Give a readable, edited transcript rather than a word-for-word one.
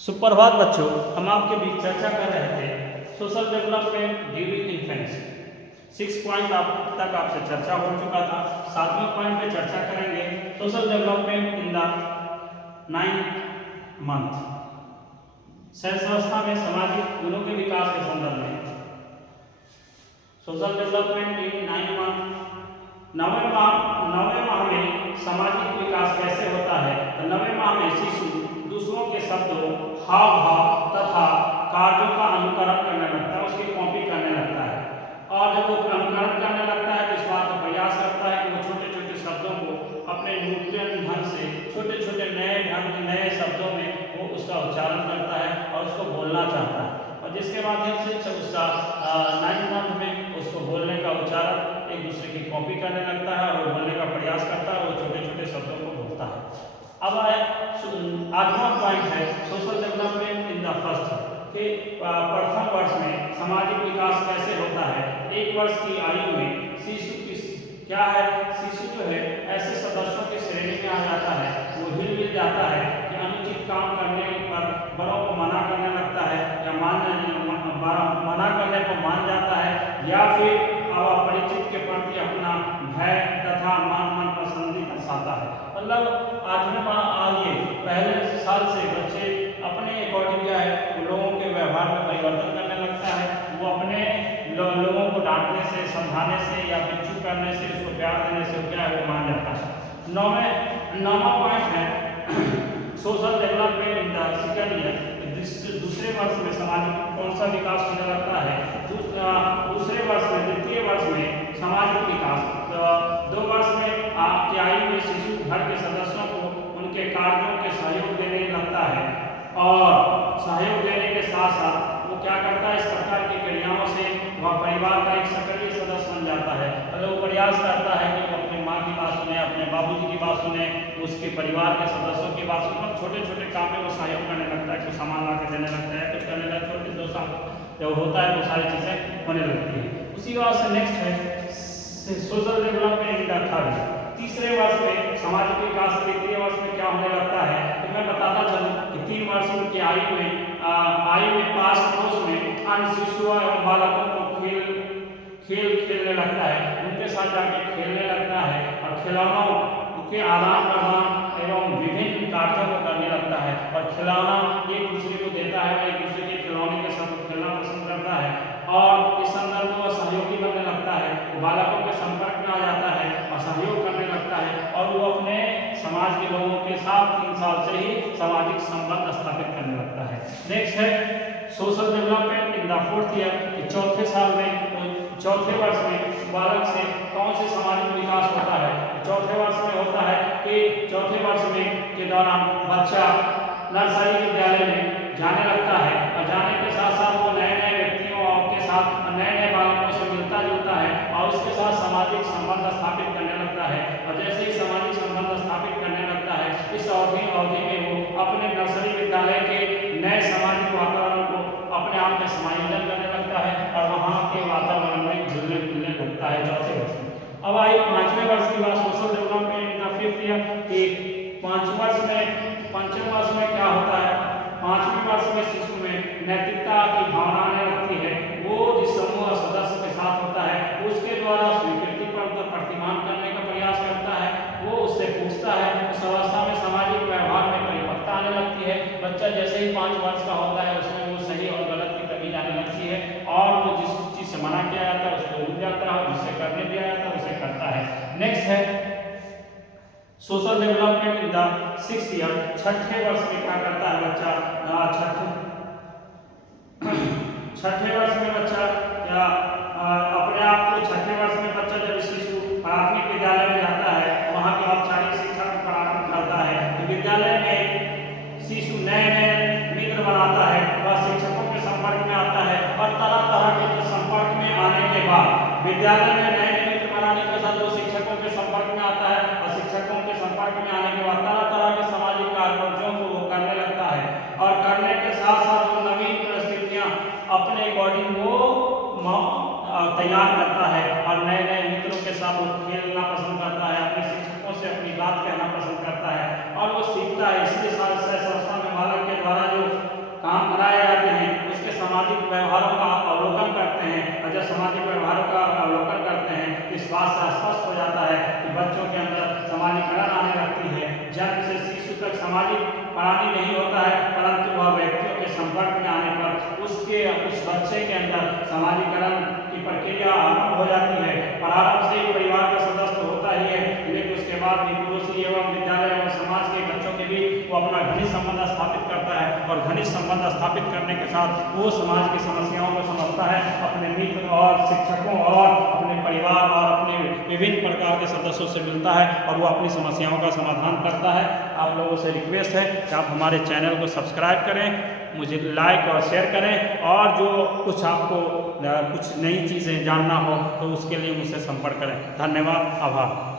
सुप्रभात बच्चों, हम आपके बीच चर्चा कर रहे थे social development during infancy. 6 point अब तक आपसे चर्चा हो चुका था। 7वें पॉइंट पे चर्चा करेंगे social development in the 9th month. शैशवावस्था में सामाजिक गुणों के विकास के संदर्भ में सोशल डेवलपमेंट इन 9 मंथ। नौवें माह में सामाजिक विकास कैसे होता है? तो 9वें माह में शिशु दूसरों के शब्दों, हाव भाव तथा कार्यों का अनुकरण करने लगता है, उसकी कॉपी करने लगता है। और जब वो अनुकरण करने लगता है तो इस बात का प्रयास करता है कि वो छोटे छोटे शब्दों को अपने नूतन ढंग से, छोटे छोटे नए शब्दों में वो उसका उच्चारण करता है और उसको बोलना चाहता है। और जिसके माध्यम से उसका 9 मंथ में उसको बोलने का उच्चारण एक दूसरे की कॉपी करने लगता है और वो बोलने का प्रयास करता है, वो छोटे छोटे शब्दों को बोलता है। अब आए 8वां पॉइंट है social development in the first कि प्रथम वर्ष में सामाजिक विकास कैसे होता है। 1 वर्ष की आयु में शिशु क्या है, शिशु जो है ऐसे सदस्यों की श्रेणी में आ जाता है, वो हिल मिल जाता है कि अनुचित काम करने पर बड़ों को मना करने लगता है या मना करने पर मान जाता है, या फिर अपरिचित के प्रति अपना भय तथा मन पसंदी दर्शाता है। मतलब 8वें माह आगे पहले साल से बच्चे अपने अकॉर्डिंग क्या है लोगों के व्यवहार में परिवर्तन करने लगता है। वो अपने लोगों को डांटने से, समझाने से या फिर चुप करने से, उसको प्यार देने से क्या है वो मान जाता है। 9वां पॉइंट है social development in the second year. दूसरे वर्ष में सामाजिक कौन सा विकास होने लगता है? दूसरे वर्ष में, द्वितीय वर्ष में सामाजिक विकास। 2 वर्ष में आपकी आयु में शिशु घर के सदस्यों को उनके कार्यों के सहयोग देने लगता है और सहयोग देने के साथ साथ वो क्या करता है, इस प्रकार की क्रियाओं से वह परिवार का एक सक्रिय सदस्य बन जाता है। अगर वो प्रयास करता है कि वो अपने माँ की बात सुने, अपने बाबूजी की बात सुने, उसके परिवार के सदस्यों की बात सुने, छोटे छोटे काम में वो सहयोग करने लगता है, कुछ सामान ला के देने लगता है, कुछ करने लगता है। छोटे 2 साल जब होता है तो सारी चीज़ें होने लगती है। उसी बात से नेक्स्ट है social development in the third. तीसरे वर्ष में सामाजिक विकास। तृतीय वर्ष में क्या होने लगता है तो मैं बताता चलूं कि 3 वर्ष की आयु में पास पड़ोस में अन्य शिशुओं एवं बालकों को खेल खेलने लगता है, उनके साथ जाकर खेलने लगता है और खिलौनों के आदान प्रदान एवं विभिन्न कार्यों को करने लगता है। और खिलौना एक दूसरे को देता है और एक दूसरे के खिलौने के साथ खेलना पसंद करता है और इस संदर्भ में वह सहयोगी बनने लगता है। वो बालकों के संपर्क में आ जाता है और सहयोग करने लगता है और वो अपने समाज के लोगों के साथ 3 साल से ही सामाजिक संबंध स्थापित करने लगता है। नेक्स्ट है social development in the fourth year. चौथे वर्ष में बालक से कौन से सामाजिक विकास होता है? चौथे वर्ष में होता है कि चौथे वर्ष में के दौरान बच्चा नर्सरी विद्यालय में जाने लगता है और जाने के साथ साथ वो नए नए व्यक्तियों के साथ नए नए बालकों से मिलता जुलता है और उसके साथ सामाजिक संबंध स्थापित करने लगता है। और जैसे ही सामाजिक संबंध स्थापित करने लगता है, इस अवधि में वो अपने नर्सरी विद्यालय के नए सामाजिक वातावरण को अपने आप में समायोजन करने लगता है और वहाँ के वातावरण में घुलने मिलने लगता है चौथे वर्ष में। अब आई 5वें वर्ष की बात, social development in the fifth year. कि 5वें वर्ष में क्या होता है? 5वें वर्ष में शिशु में नैतिकता की भावना आने लगती है। वो जिस समूह सदस्य के साथ होता है उसके द्वारा स्वीकृति पर प्रतिमान करने का प्रयास करता है, वो उससे पूछता है। उस अवस्था में सामाजिक व्यवहार में परिपक्वता आने लगती है। बच्चा जैसे ही 5 वर्ष का होता है उसमें वो सही और गलत की तमीज आने लगती है और वो जिस चीज से मना किया जाता है उसको रुक जाता है, जिसे करने दिया जाता है उसे करता है। नेक्स्ट है social development in the 6th year. 6ठे वर्ष में क्या करता है बच्चा? छठे वर्ष में बच्चा क्या अपने आप को 6ठे वर्ष में बच्चा जब शिशु प्राथमिक विद्यालय में जाता है, वहाँ की औपचारिक शिक्षा को प्रारंभ करता है। तो विद्यालय में शिशु नए नए मित्र बनाता है, वह शिक्षकों के संपर्क में आता है और तरह तरह के संपर्क में आने के बाद विद्यालय में नए नए मित्र बनाने के साथ वो शिक्षकों के संपर्क में आता है और शिक्षकों के संपर्क में आने के बाद तरह तरह के सामाजिक कार्यों को वो करने लगता है और करने के साथ साथ वो नवीन परिस्थितियां अपने अकॉर्डिंग वो तैयार करता है और नए नए मित्रों के साथ वो खेलना पसंद करता है, अपने शिक्षकों से अपनी बात कहना पसंद करता है और वो सीखता है। इसलिए शैशवावस्था में बालक के द्वारा जो सामाजिक प्राणी नहीं होता है, परंतु वह व्यक्तियों के संपर्क में आने पर उस बच्चे के अंदर समाजीकरण की प्रक्रिया आरंभ हो जाती है। प्रारंभ से ही परिवार का सदस्य होता ही है, लेकिन उसके बाद भी पड़ोसी एवं विद्यालय एवं समाज के बच्चों के बीच वो अपना घनिष्ठ संबंध स्थापित करता है, और घनिष्ठ संबंध स्थापित करने के साथ वो समाज की समस्याओं को समझता है, अपने मित्र और शिक्षकों और अपने परिवार और अपने विभिन्न प्रकार के सदस्यों से मिलता है, और वो अपनी समस्याओं का समाधान करता है। आप लोगों से रिक्वेस्ट है कि आप हमारे चैनल को सब्सक्राइब करें, मुझे लाइक और शेयर करें, और जो कुछ आपको कुछ नई चीज़ें जानना हो तो उसके लिए मुझसे संपर्क करें। धन्यवाद, आभार।